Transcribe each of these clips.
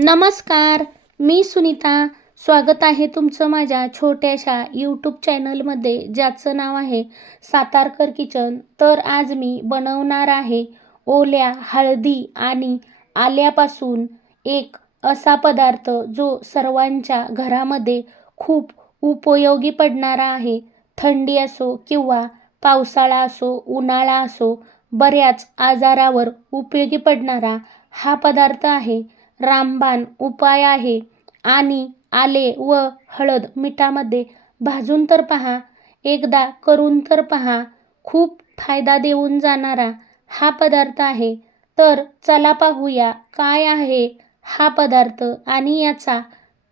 नमस्कार मी सुनीता. स्वागत आहे तुमचं माझ्या छोट्याशा यूट्यूब चॅनलमध्ये ज्याचं नाव आहे सातारकर किचन. तर आज मी बनवणार आहे ओल्या हळदी आणि आल्यापासून एक असा पदार्थ जो सर्वांच्या घरामध्ये खूप उपयोगी पडणारा आहे. थंडी असो किंवा पावसाळा असो उन्हाळा असो बऱ्याच आजारावर उपयोगी पडणारा हा पदार्थ आहे. रामबाण उपाय आहे. आणि आले व हळद मिठामध्ये भाजून तर पहा. एकदा करून तर पहा. खूप फायदा देऊन जाणारा हा पदार्थ आहे. तर चला पाहूया काय आहे हा पदार्थ आणि याचा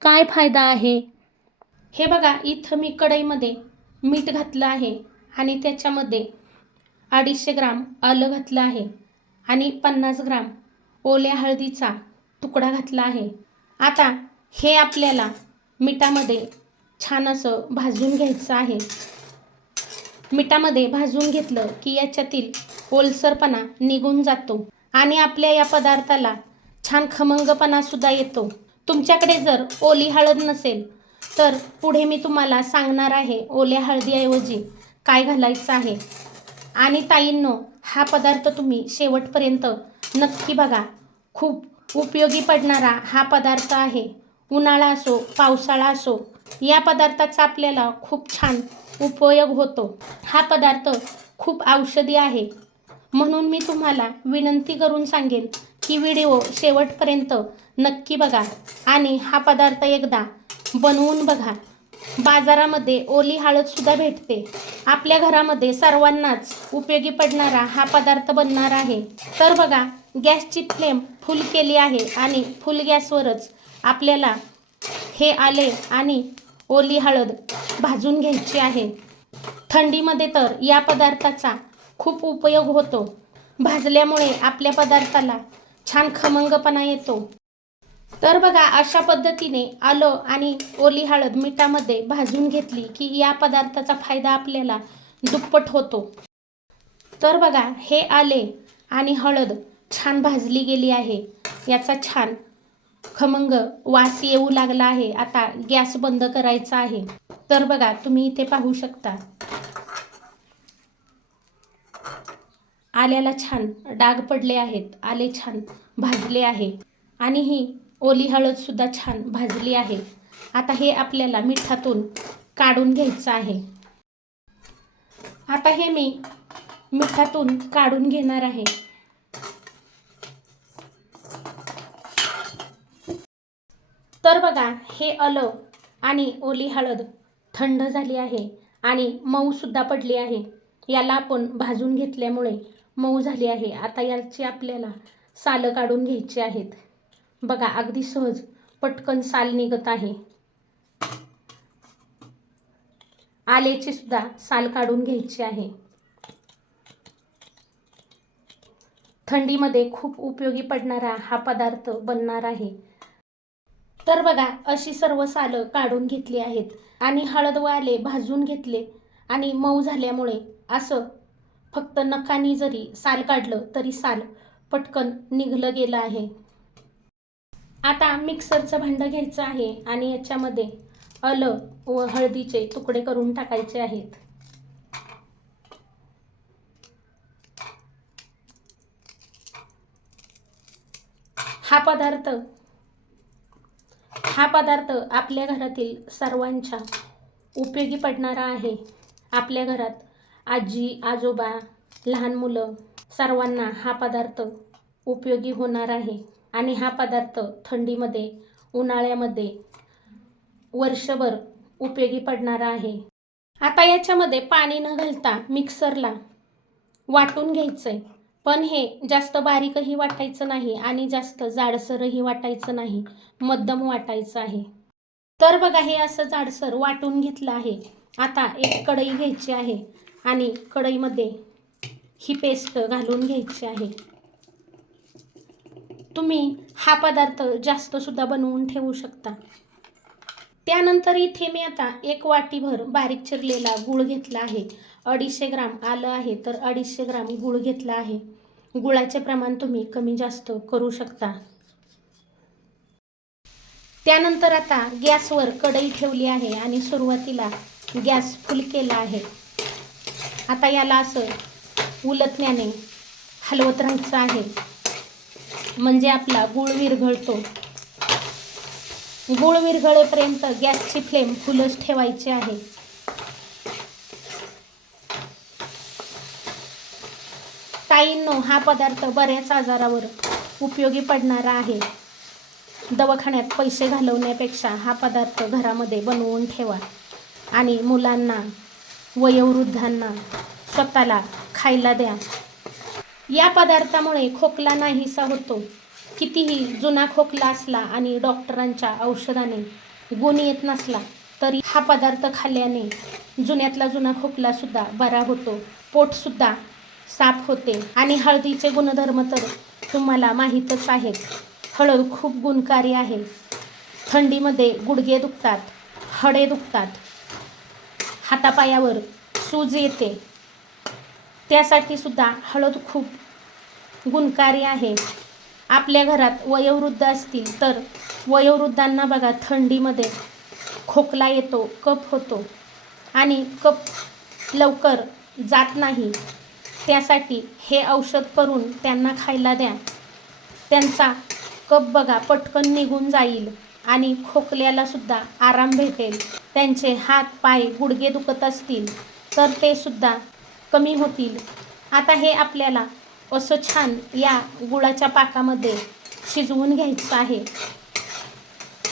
काय फायदा आहे. हे बघा इथं मी कढईमध्ये मीठ घातलं आहे आणि त्याच्यामध्ये अडीचशे ग्राम आलं घातलं आहे आणि पन्नास ग्राम ओल्या हळदीचा तुकडा घातला आहे. आता हे आपल्याला मिठामध्ये छान असं भाजून घ्यायचं आहे. मिठामध्ये भाजून घेतलं की याच्यातील ओलसरपणा निघून जातो आणि आपल्या या पदार्थाला छान खमंगपणा सुद्धा येतो. तुमच्याकडे जर ओली हळद नसेल तर पुढे मी तुम्हाला सांगणार आहे ओल्या हळदीऐवजी काय घालायचं आहे. आणि ताईंनो हा पदार्थ तुम्ही शेवटपर्यंत नक्की बघा. खूप उपयोगी पडणारा हा पदार्थ आहे. उन्हाळा असो पावसाळा असो या पदार्थाचा आपल्याला खूप छान उपयोग होतो. हा पदार्थ खूप औषधी आहे. म्हणून मी तुम्हाला विनंती करून सांगेन की व्हिडिओ शेवटपर्यंत नक्की बघा आणि हा पदार्थ एकदा बनवून बघा. बाजारामध्ये ओली हळदसुद्धा भेटते. आपल्या घरामध्ये सर्वांनाच उपयोगी पडणारा हा पदार्थ बनणार आहे. तर बघा गॅसची फ्लेम फुल केली आहे आणि फुल गॅसवरच आपल्याला हे आले आणि ओली हळद भाजून घ्यायची आहे. थंडीमध्ये तर या पदार्थाचा खूप उपयोग होतो. भाजल्यामुळे आपल्या पदार्थाला छान खमंगपणा येतो. तर बघा अशा पद्धतीने आलं आणि ओली हळद मिठामध्ये भाजून घेतली की या पदार्थाचा फायदा आपल्याला दुप्पट होतो. तर बघा हे आले आणि हळद छान भाजली गेली आहे. याचा छान खमंग वास येऊ लागला आहे. आता गॅस बंद करायचा आहे. तर बघा तुम्ही इथे पाहू शकता. आल्याला छान डाग पडले आहेत. आले छान भाजले आहे. आणि ही ओली हळदसुद्धा छान भाजली आहे. आता हे आपल्याला मिठातून काढून घ्यायचं आहे. आता हे मी मिठातून काढून घेणार आहे. तर बघा हे आलं आणि ओली हळद थंड झाली आहे आणि मऊसुद्धा पडली आहे. याला आपण भाजून घेतल्यामुळे मऊ झाली आहे. आता याची आपल्याला सालं काढून घ्यायची आहेत. बघा अगदी सहज पटकन साल निघत आहे. आल्याची सुद्धा साल काढून घ्यायची आहे. थंडीमध्ये खूप उपयोगी पडणारा हा पदार्थ बनणार आहे. तर बघा अशी सर्व सालं काढून घेतली आहेत आणि हळद व आले भाजून घेतले आणि मऊ झाल्यामुळे असं फक्त नखानी जरी साल काढलं तरी साल पटकन निघलं गेलं आहे. आता मिक्सरचं भांडं घ्यायचं आहे आणि याच्यामध्ये आलं व हळदीचे तुकडे करून टाकायचे आहेत. हा पदार्थ हा पदार्थ आपल्या घरातील सर्वांच्या उपयोगी पडणारा आहे. आपल्या घरात आजी आजोबा लहान मुलं सर्वांना हा पदार्थ उपयोगी होणार आहे. आणि हा पदार्थ थंडीमध्ये उन्हाळ्यामध्ये वर्षभर उपयोगी पडणारा आहे. आता याच्यामध्ये पाणी न घालता मिक्सरला वाटून घ्यायचं आहे पण हे जास्त बारीकही वाटायचं नाही आणि जास्त जाडसरही वाटायचं नाही. मध्यम वाटायचं आहे. तर बघा हे असं जाडसर वाटून घेतलं आहे. आता एक कढई घ्यायची आहे आणि कढईमध्ये ही पेस्ट घालून घ्यायची आहे. तुम्ही हा पदार्थ जास्तसुद्धा बनवून ठेवू शकता. त्यानंतर इथे मी आता एक वाटीभर बारीक चिरलेला गूळ घेतला आहे. अडीचशे ग्राम आलं आहे तर अडीचशे ग्राम गूळ घेतला आहे. गुळाचे प्रमाण तुम्ही कमी जास्त करू शकता. त्यानंतर आता गॅसवर कढई ठेवली आहे आणि सुरुवातीला गॅस फुल केला आहे. आता याला असं उलटण्याने हलवत राहायचं आहे. म्हणजे आपला गुळ विरघळतो. गुळ विरघळेपर्यंत गॅसची फ्लेम फुलच ठेवायची आहे. ताईंनो हा पदार्थ बऱ्याच आजारावर उपयोगी पडणारा आहे. दवाखान्यात पैसे घालवण्यापेक्षा हा पदार्थ घरामध्ये बनवून ठेवा आणि मुलांना वयोवृद्धांना स्वतःला खायला द्या. या पदार्थामुळे खोकला नाहीसा होतो. कितीही जुना खोकला असला आणि डॉक्टरांच्या औषधाने गुण येत नसला तरी हा पदार्थ खाल्ल्याने जुन्यातला जुना खोकलासुद्धा बरा होतो. पोटसुद्धा साफ होते. आणि हळदीचे गुणधर्म तर तुम्हाला माहीतच आहेत. हळद खूप गुणकारी आहे. थंडीमध्ये गुडघे दुखतात हडे दुखतात. हातापायावर सूज येते. त्यासाठी सुद्धा हळद खूप गुणकारी आहे. आपल्या घरात वयोवृद्ध असतील तर वयोवृद्धांना बघा थंडीमध्ये खोकला येतो कप होतो आणि कप लवकर जात नाही. त्यासाठी हे औषध करून त्यांना खायला द्या. त्यांचा कप बघा पटकन निघून जाईल आणि खोकल्याला सुद्धा आराम भेटेल. त्यांचे हात पाय गुडघे दुखत असतील तर ते सुद्धा कमी होतील. आता हे आपल्याला असं छान या गुळाच्या पाकामध्ये शिजवून घ्यायचं आहे.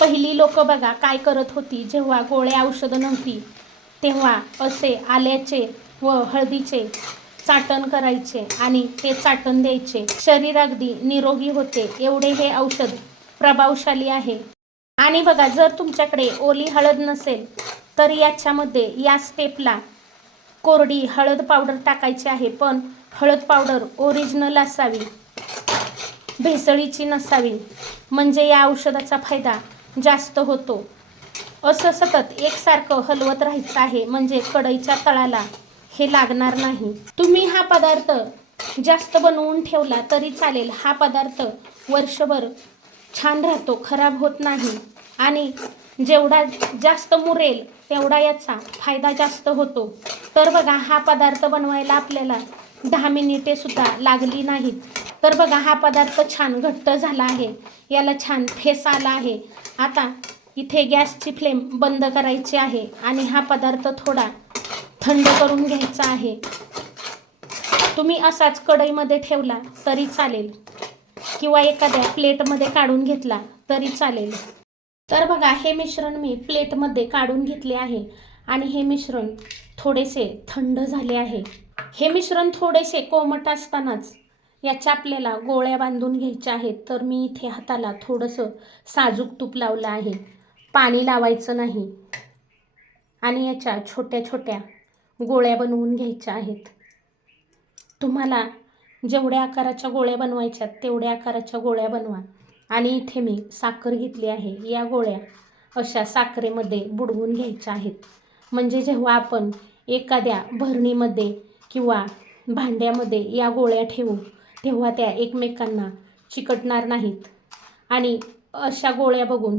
पहिली लोक बघा काय करत होती जेव्हा गोळ्या औषधं नव्हती तेव्हा असे आल्याचे व हळदीचे चाटण करायचे आणि ते चाटण द्यायचे. शरीर अगदी निरोगी होते एवढे हे औषध प्रभावशाली आहे. आणि बघा जर तुमच्याकडे ओली हळद नसेल तर याच्यामध्ये या स्टेपला कोरडी हळद पावडर टाकायची आहे पण हळद पावडर ओरिजिनल असावी. भेसळीची नसावी. म्हणजे या औषधाचा फायदा जास्त होतो. असं सतत एकसारखं हलवत राहायचं आहे म्हणजे कढईच्या तळाला हे लागणार नाही. तुम्ही हा पदार्थ जास्त बनवून ठेवला तरी चालेल. हा पदार्थ वर्षभर छान राहतो खराब होत नाही. आणि जेवढा जास्त मुरेल तेवढा याचा फायदा जास्त होतो. तर बघा हा पदार्थ बनवायला आपल्याला दहा मिनिटे सुद्धा लागली नाहीत. तर बघा हा पदार्थ छान घट्ट झाला आहे. याला छान फेस आला आहे. आता इथे गॅसची फ्लेम बंद करायची आहे आणि हा पदार्थ थोडा थंड करून घ्यायचा आहे. तुम्ही असाच कढईमध्ये ठेवला तरी चालेल. किंवा एखाद्या प्लेटमध्ये काढून घेतला तरी चालेल. तर बघा हे मिश्रण मी प्लेटमध्ये काढून घेतले आहे. आणि हे मिश्रण थोडेसे थंड झाले आहे. हे मिश्रण थोडेसे कोमट असतानाच याच्या आपल्याला गोळ्या बांधून घ्यायच्या आहेत. तर मी इथे हाताला थोडंसं साजूक तूप लावलं आहे. पाणी लावायचं नाही. आणि याच्या छोट्या छोट्या गोळ्या बनवून घ्यायच्या आहेत. तुम्हाला जेवढ्या आकाराच्या गोळ्या बनवायच्यात तेवढ्या आकाराच्या गोळ्या बनवा. आणि इथे मी साखर घेतली आहे. या गोळ्या अशा साखरेमध्ये बुडवून घ्यायच्या आहेत. म्हणजे जेव्हा आपण एखाद्या भरणीमध्ये किंवा भांड्यामध्ये या गोळ्या ठेवू तेव्हा त्या एकमेकांना चिकटणार नाहीत. आणि अशा गोळ्या बघून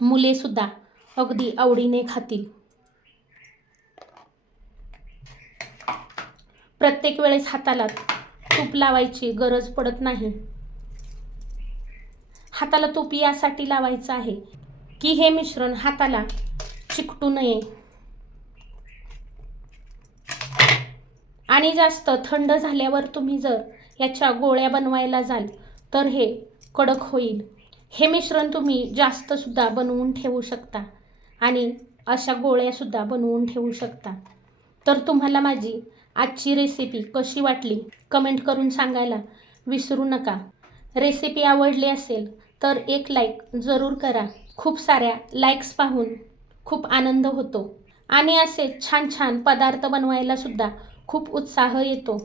मुलेसुद्धा अगदी आवडीने खातील. प्रत्येक वेळेस हाताला तूप लावायची गरज पडत नाही. हाताला तूप यासाठी लावायचं आहे. की हे मिश्रण हाताला चिकटू नये. आणि जास्त थंड झाल्यावर तुम्ही जर याच्या गोळ्या बनवायला जाल तर हे कडक होईल. हे मिश्रण तुम्ही जास्तसुद्धा बनवून ठेवू शकता. आणि अशा गोळ्यासुद्धा बनवून ठेवू शकता. तर तुम्हाला माझी आजची रेसिपी कशी वाटली कमेंट करून सांगायला विसरू नका. रेसिपी आवडली असेल तर एक लाईक जरूर करा. खूप साऱ्या लाईक्स पाहून खूप आनंद होतो. आणि असे छान छान पदार्थ बनवायला सुद्धा खूप उत्साह येतो.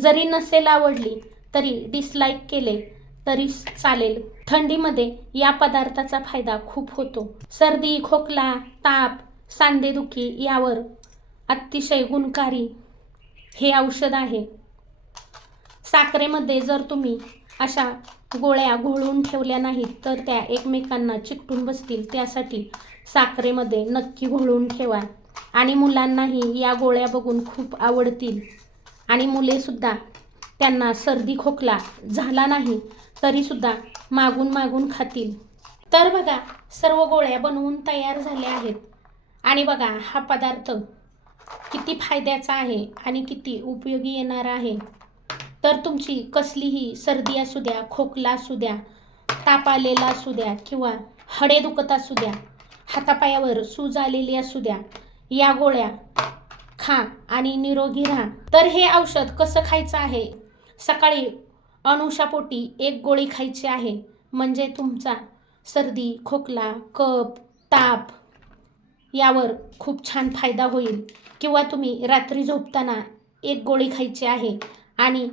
जरी नसेल आवडली तरी डिसलाईक केले तरी चालेल. थंडीमध्ये या पदार्थाचा फायदा खूप होतो. सर्दी खोकला ताप सांधेदुखी यावर अतिशय गुणकारी हे औषध आहे. साखरेमध्ये जर तुम्ही अशा गोळ्या घोळून ठेवल्या नाहीत तर त्या एकमेकांना चिकटून बसतील. त्यासाठी साखरेमध्ये नक्की घोळून ठेवा. आणि मुलांनाही या गोळ्या बघून खूप आवडतील. आणि मुलेसुद्धा त्यांना सर्दी खोकला झाला नाही तरीसुद्धा मागून मागून खातील. तर बघा सर्व गोळ्या बनवून तयार झाल्या आहेत. आणि बघा हा पदार्थ किती फायद्याचा आहे आणि किती उपयोगी येणार आहे. तर तुमची कसलीही सर्दी असू द्या खोकला असू द्या ताप आलेला असू द्या किंवा हडे दुखत असू द्या हातापायावर सूज आलेली असू द्या या गोळ्या खा आणि निरोगी राहा. तर हे औषध कसं खायचं आहे? सकाळी अनुषापोटी एक गोळी खायची आहे. म्हणजे तुमचा सर्दी खोकला कप ताप यावर खूप छान फायदा होईल. किंवा तुम्ही रात्री झोपताना एक गोळी खायची आहे आणि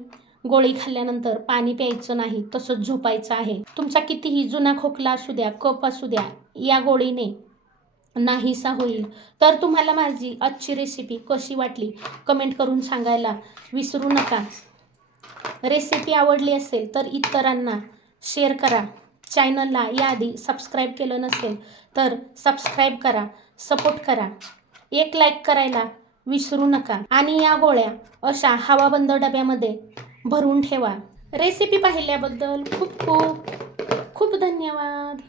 गोळी खाल्ल्यानंतर पाणी प्यायचं नाही तसंच झोपायचं आहे. तुमचा कितीही जुना खोकला असू द्या कप असू द्या या गोळीने नाहीसा होईल. तर तुम्हाला माझी आजची रेसिपी कशी वाटली? कमेंट करून सांगायला विसरू नका. रेसिपी आवडली असेल तर इतरांना शेअर करा. चॅनलला याआधी सबस्क्राईब केलं नसेल तर सबस्क्राईब करा सपोर्ट करा. एक लाईक करायला विसरू नका. आणि या गोळ्या अशा हवाबंद डब्यामध्ये भरून ठेवा. रेसिपी पाहिल्याबद्दल खूप खूप खूप धन्यवाद.